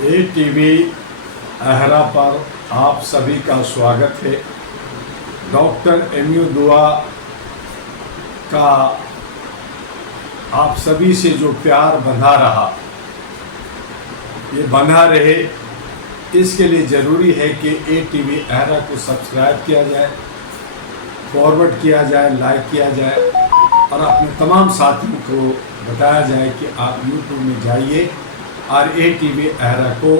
ATV अहरा पर आप सभी का स्वागत है। डॉक्टर MU दुआ का आप सभी से जो प्यार बंधा रहा, ये बंधा रहे। इसके लिए ज़रूरी है कि ATV अहरा को सब्सक्राइब किया जाए, फॉरवर्ड किया जाए, लाइक किया जाए और अपने तमाम साथियों को बताया जाए कि आप YouTube में जाइए और ATV अहरा को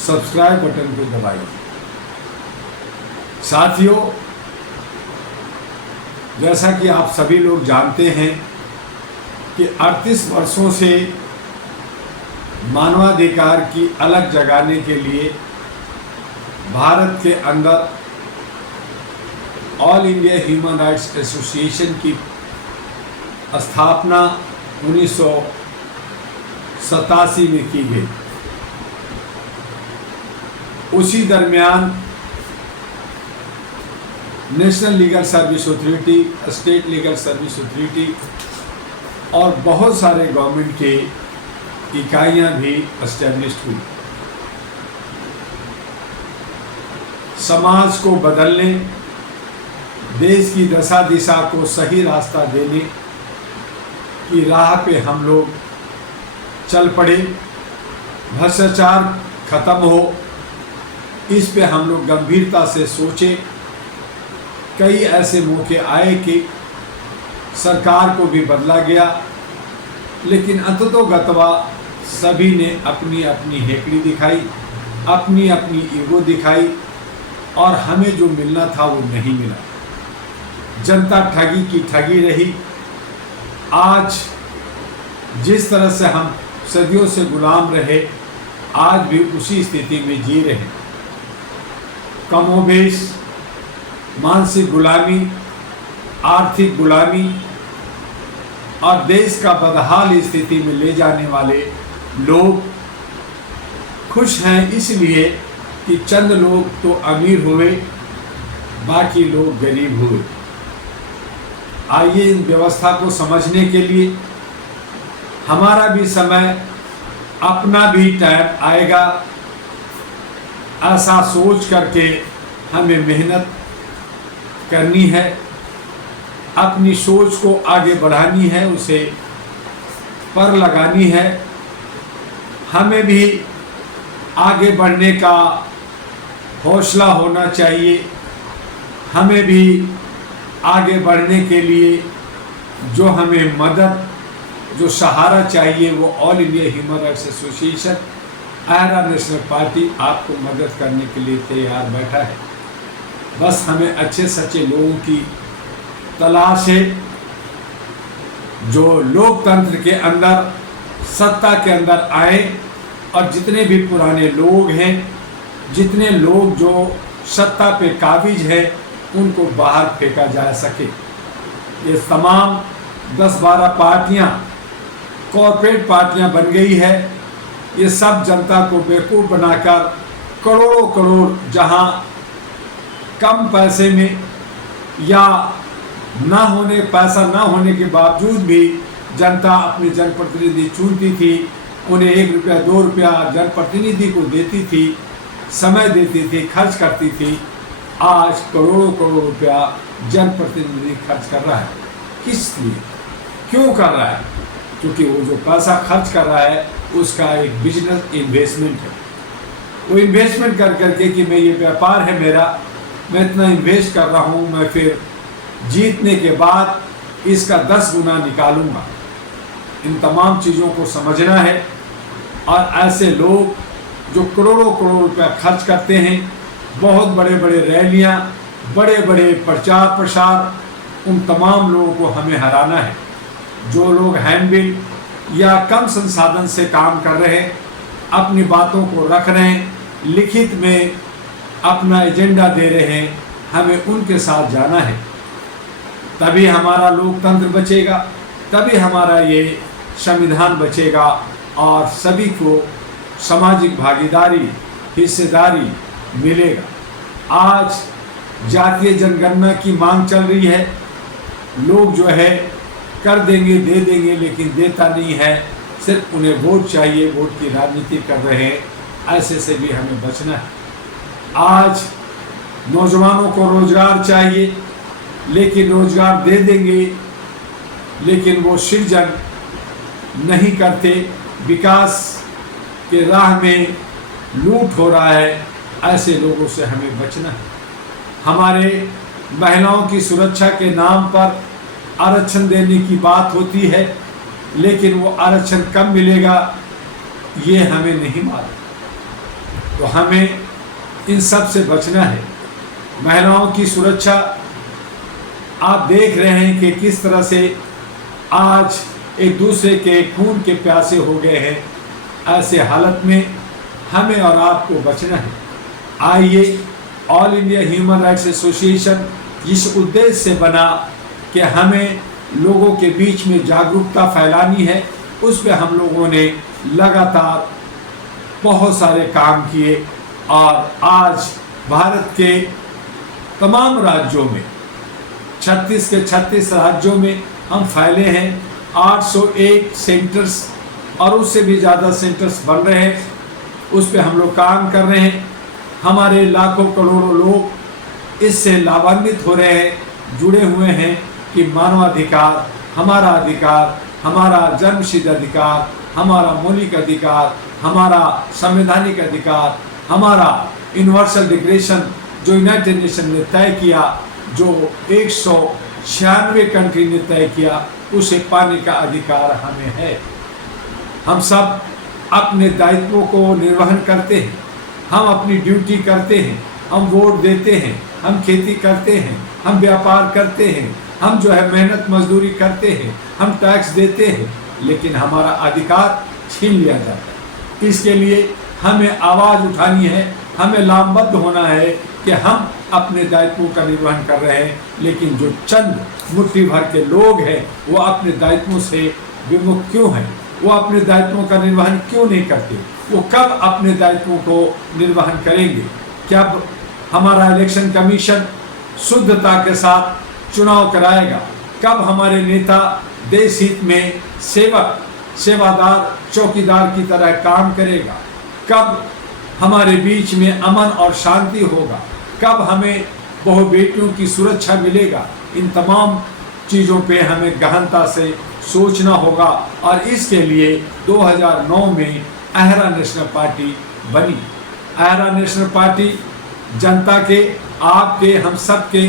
सब्सक्राइब बटन को दबाइए। साथियों, जैसा कि आप सभी लोग जानते हैं कि 38 वर्षों से मानवाधिकार की अलग जगाने के लिए भारत के अंदर all India human rights association की स्थापना 1987 में की गई। उसी दरमियान national legal service authority, state legal service authority और बहुत सारे गवर्नमेंट के इकाइयां भी एस्टेब्लिश्ड हुई। समाज को बदलने, देश की दशा दिशा को सही रास्ता देने की राह पे हम लोग चल पड़े। भ्रष्टाचार खत्म हो, इस पे हम लोग गंभीरता से सोचे। कई ऐसे मौके आए कि सरकार को भी बदला गया, लेकिन अंततोगत्वा सभी ने अपनी अपनी हेकड़ी दिखाई, अपनी अपनी ईगो दिखाई और हमें जो मिलना था वो नहीं मिला। जनता ठगी की ठगी रही। आज जिस तरह से हम सदियों से गुलाम रहे, आज भी उसी स्थिति में जी रहे। कमोबेश मानसिक गुलामी, आर्थिक गुलामी और देश का बदहाल स्थिति में ले जाने वाले लोग खुश हैं इसलिए कि चंद लोग तो अमीर हुए, बाकी लोग गरीब हुए। आइए इन व्यवस्था को समझने के लिए हमारा भी समय, अपना भी टाइम आएगा। ऐसा सोच करके हमें मेहनत करनी है, अपनी सोच को आगे बढ़ानी है, उसे पर लगानी है। हमें भी आगे बढ़ने का हौसला होना चाहिए। हमें भी आगे बढ़ने के लिए जो हमें मदद, जो सहारा चाहिए, वो all India human rights association अहरा नेशनल पार्टी आपको मदद करने के लिए तैयार बैठा है। बस हमें अच्छे सच्चे लोगों की तलाश है जो लोकतंत्र के अंदर, सत्ता के अंदर आए और जितने भी पुराने लोग हैं, जितने लोग जो सत्ता पे काबिज हैं, उनको बाहर फेंका जा सके। ये तमाम 10-12 पार्टियां कॉरपोरेट पार्टियां बन गई है। ये सब जनता को बेवकूफ़ बनाकर करोड़ों करोड़, जहां कम पैसे में या पैसा ना होने के बावजूद भी जनता अपने जनप्रतिनिधि चुनती थी, उन्हें 1 रुपया 2 रुपया जनप्रतिनिधि को देती थी, समय देती थी, खर्च करती थी। आज करोड़ों करोड़ रुपया जनप्रतिनिधि खर्च कर रहा है। किस लिए, क्यों कर रहा है? क्योंकि वो जो पैसा खर्च कर रहा है उसका एक बिजनेस इन्वेस्टमेंट है। वो इन्वेस्टमेंट कर करके कि मैं, ये व्यापार है मेरा, मैं इतना इन्वेस्ट कर रहा हूँ, मैं फिर जीतने के बाद इसका 10 गुना निकालूंगा। इन तमाम चीज़ों को समझना है। और ऐसे लोग जो करोड़ों करोड़ रुपया खर्च करते हैं, बहुत बड़े बड़े रैलियाँ, बड़े बड़े प्रचार प्रसार, उन तमाम लोगों को हमें हराना है। जो लोग हैंडबिल या कम संसाधन से काम कर रहे हैं, अपनी बातों को रख रहे हैं, लिखित में अपना एजेंडा दे रहे हैं, हमें उनके साथ जाना है। तभी हमारा लोकतंत्र बचेगा, तभी हमारा ये संविधान बचेगा और सभी को सामाजिक भागीदारी, हिस्सेदारी मिलेगा। आज जातीय जनगणना की मांग चल रही है। लोग जो है कर देंगे, दे देंगे, लेकिन देता नहीं है। सिर्फ उन्हें वोट चाहिए, वोट की राजनीति कर रहे हैं, ऐसे से भी हमें बचना है। आज नौजवानों को रोजगार चाहिए, लेकिन रोजगार दे देंगे, लेकिन वो सृजन नहीं करते, विकास के राह में लूट हो रहा है, ऐसे लोगों से हमें बचना है। हमारे महिलाओं की सुरक्षा के नाम पर आरक्षण देने की बात होती है, लेकिन वो आरक्षण कब मिलेगा ये हमें नहीं मालूम। तो हमें इन सब से बचना है। महिलाओं की सुरक्षा, आप देख रहे हैं कि किस तरह से आज एक दूसरे के खून के प्यासे हो गए हैं। ऐसे हालत में हमें और आपको बचना है। आइए, all India human rights association जिस उद्देश्य से बना कि हमें लोगों के बीच में जागरूकता फैलानी है, उस पे हम लोगों ने लगातार बहुत सारे काम किए और आज भारत के तमाम राज्यों में, 36 के 36 राज्यों में हम फैले हैं। 801 सेंटर्स और उससे भी ज़्यादा सेंटर्स बन रहे हैं, उस पे हम लोग काम कर रहे हैं। हमारे लाखों करोड़ों लोग इससे लाभान्वित हो रहे हैं, जुड़े हुए हैं कि मानवाधिकार, हमारा अधिकार, हमारा जन्मसिद्ध अधिकार, हमारा मौलिक अधिकार, हमारा संवैधानिक अधिकार, हमारा यूनिवर्सल डिक्लेरेशन जो यूनाइटेड नेशन ने तय किया, जो 196 कंट्री ने तय किया, उसे पाने का अधिकार हमें है। हम सब अपने दायित्वों को निर्वहन करते हैं, हम अपनी ड्यूटी करते हैं, हम वोट देते हैं, हम खेती करते हैं, हम व्यापार करते हैं, हम जो है मेहनत मजदूरी करते हैं, हम टैक्स देते हैं, लेकिन हमारा अधिकार छीन लिया जाता है। इसके लिए हमें आवाज़ उठानी है, हमें लामबद्ध होना है कि हम अपने दायित्वों का निर्वहन कर रहे हैं, लेकिन जो चंद मुट्ठी भर के लोग हैं वो अपने दायित्वों से विमुख क्यों हैं? वो अपने दायित्वों का निर्वहन क्यों नहीं करते? वो कब अपने दायित्वों को निर्वहन करेंगे? क्या हमारा इलेक्शन कमीशन शुद्धता के साथ चुनाव कराएगा? कब हमारे नेता देश हित में सेवक, सेवादार, चौकीदार की तरह काम करेगा? कब हमारे बीच में अमन और शांति होगा? कब हमें बहु बेटियों की सुरक्षा मिलेगा? इन तमाम चीज़ों पे हमें गहनता से सोचना होगा और इसके लिए 2009 में अहरा नेशनल पार्टी बनी। अहरा नेशनल पार्टी जनता के, आपके, हम सब के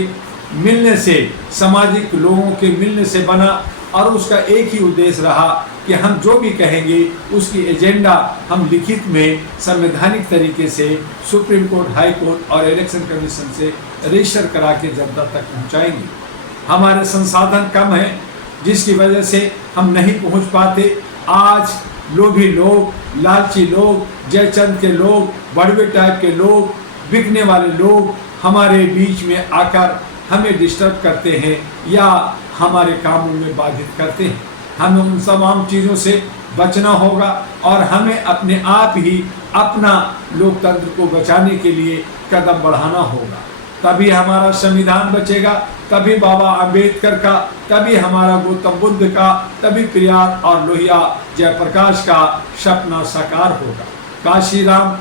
मिलने से, सामाजिक लोगों के मिलने से बना और उसका एक ही उद्देश्य रहा कि हम जो भी कहेंगे उसकी एजेंडा हम लिखित में संवैधानिक तरीके से सुप्रीम कोर्ट, हाई कोर्ट और इलेक्शन कमीशन से रजिस्टर करा के जनता तक पहुंचाएंगे। हमारे संसाधन कम हैं, जिसकी वजह से हम नहीं पहुंच पाते। आज लोभी लोग, लालची लोग, जयचंद के लोग, बड़वे टाइप के लोग, बिकने वाले लोग हमारे बीच में आकर हमें डिस्टर्ब करते हैं या हमारे कामों में बाधित करते हैं। हमें उन तमाम चीज़ों से बचना होगा और हमें अपने आप ही अपना लोकतंत्र को बचाने के लिए कदम बढ़ाना होगा। तभी हमारा संविधान बचेगा, तभी बाबा अंबेडकर का, तभी हमारा गौतम बुद्ध का, तभी पेरियार और लोहिया जयप्रकाश का सपना साकार होगा। काशीराम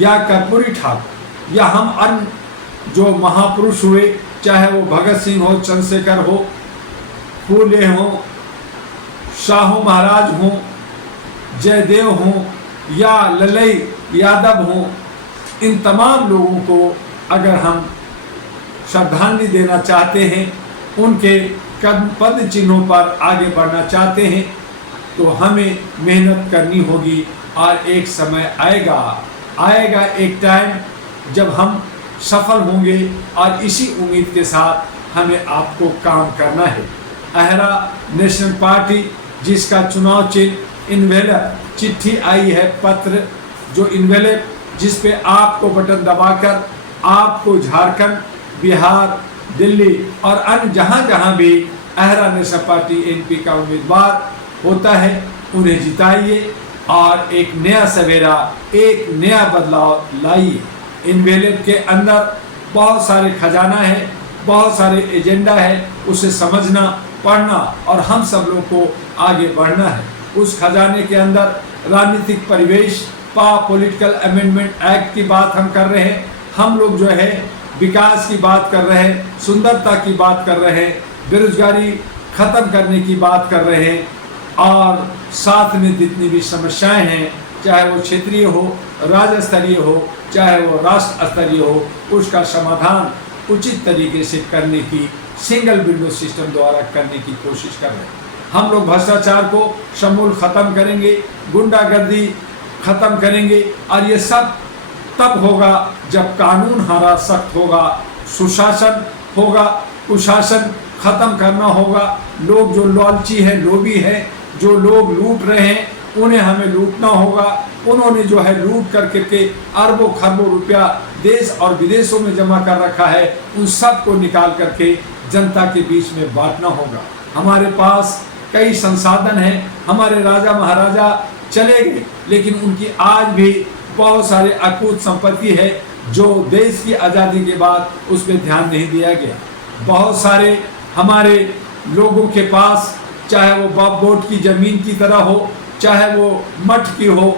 या कर्पूरी ठाकुर या हम अन्य जो महापुरुष हुए, चाहे वो भगत सिंह हो, चंद्रशेखर हो, फूले हो, शाहू महाराज हो, जयदेव हो या ललई यादव हो, इन तमाम लोगों को अगर हम श्रद्धांजलि देना चाहते हैं, उनके पद चिन्हों पर आगे बढ़ना चाहते हैं, तो हमें मेहनत करनी होगी और एक समय आएगा एक टाइम जब हम सफल होंगे और इसी उम्मीद के साथ हमें आपको काम करना है। अहरा नेशनल पार्टी जिसका चुनाव चिन्ह इन्वेलप चिट्ठी आई है, पत्र जो इन्वेलप जिस पे आपको बटन दबाकर आपको झारखंड, बिहार, दिल्ली और अन्य जहाँ भी अहरा नेशनल पार्टी एनपी का उम्मीदवार होता है उन्हें जिताइए और एक नया सवेरा, एक नया बदलाव लाइए। इन्वेलप के अंदर बहुत सारे खजाना है, बहुत सारे एजेंडा है, उसे समझना, पढ़ना और हम सब लोग को आगे बढ़ना है। उस खजाने के अंदर राजनीतिक परिवेश पॉलिटिकल अमेंडमेंट एक्ट की बात हम कर रहे हैं, हम लोग जो है विकास की बात कर रहे हैं, सुंदरता की बात कर रहे हैं, बेरोजगारी खत्म करने की बात कर रहे हैं, और साथ में जितनी भी समस्याएं हैं, चाहे वो क्षेत्रीय हो, राज्य स्तरीय हो, चाहे वो राष्ट्र स्तरीय हो, उसका समाधान उचित तरीके से करने की सिंगल विंडो सिस्टम द्वारा करने की कोशिश कर रहे हैं। हम लोग भ्रष्टाचार को समूल खत्म करेंगे, गुंडागर्दी खत्म करेंगे, और ये सब तब होगा जब कानून हमारा सख्त होगा, सुशासन होगा, कुशासन खत्म करना होगा। लोग जो लालची है, लोभी है, जो लोग लूट रहे हैं, उन्हें हमें लूटना होगा। उन्होंने जो है लूट करके अरबों खरबों रुपया देश और विदेशों में जमा कर रखा है, उन सब को निकाल करके जनता के बीच में बांटना होगा। हमारे पास कई संसाधन हैं, हमारे राजा महाराजा चले गए, लेकिन उनकी आज भी बहुत सारे अकूत संपत्ति है जो देश की आज़ादी के बाद उस पर ध्यान नहीं दिया गया। बहुत सारे हमारे लोगों के पास, चाहे वो बोट की ज़मीन की तरह हो, चाहे वो मठ की हो,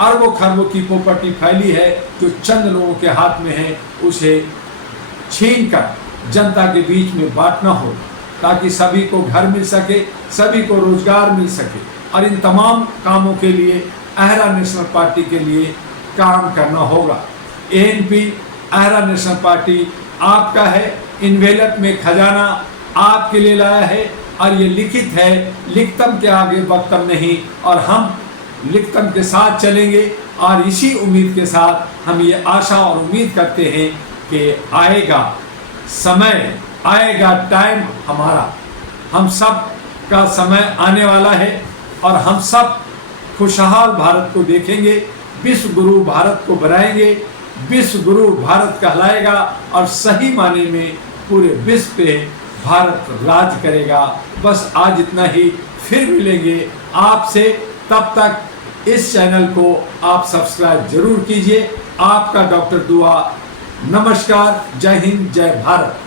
अरबों खरबों की प्रॉपर्टी फैली है जो चंद लोगों के हाथ में है, उसे छीन कर जनता के बीच में बांटना हो, ताकि सभी को घर मिल सके, सभी को रोजगार मिल सके। और इन तमाम कामों के लिए अहरा नेशनल पार्टी के लिए काम करना होगा। ANP अहरा नेशनल पार्टी आपका है, इन्वेलप में खजाना आपके लिए लाया है, और ये लिखित है, लिखतम के आगे वक्तम नहीं, और हम लिखतम के साथ चलेंगे। और इसी उम्मीद के साथ हम ये आशा और उम्मीद करते हैं कि आएगा समय, आएगा टाइम हमारा, हम सब का समय आने वाला है, और हम सब खुशहाल भारत को देखेंगे, विश्व गुरु भारत को बनाएंगे, विश्व गुरु भारत कहलाएगा, और सही माने में पूरे विश्व पे भारत राज करेगा। बस आज इतना ही, फिर मिलेंगे आपसे, तब तक इस चैनल को आप सब्सक्राइब जरूर कीजिए। आपका डॉक्टर दुआ। नमस्कार, जय हिंद, जय भारत।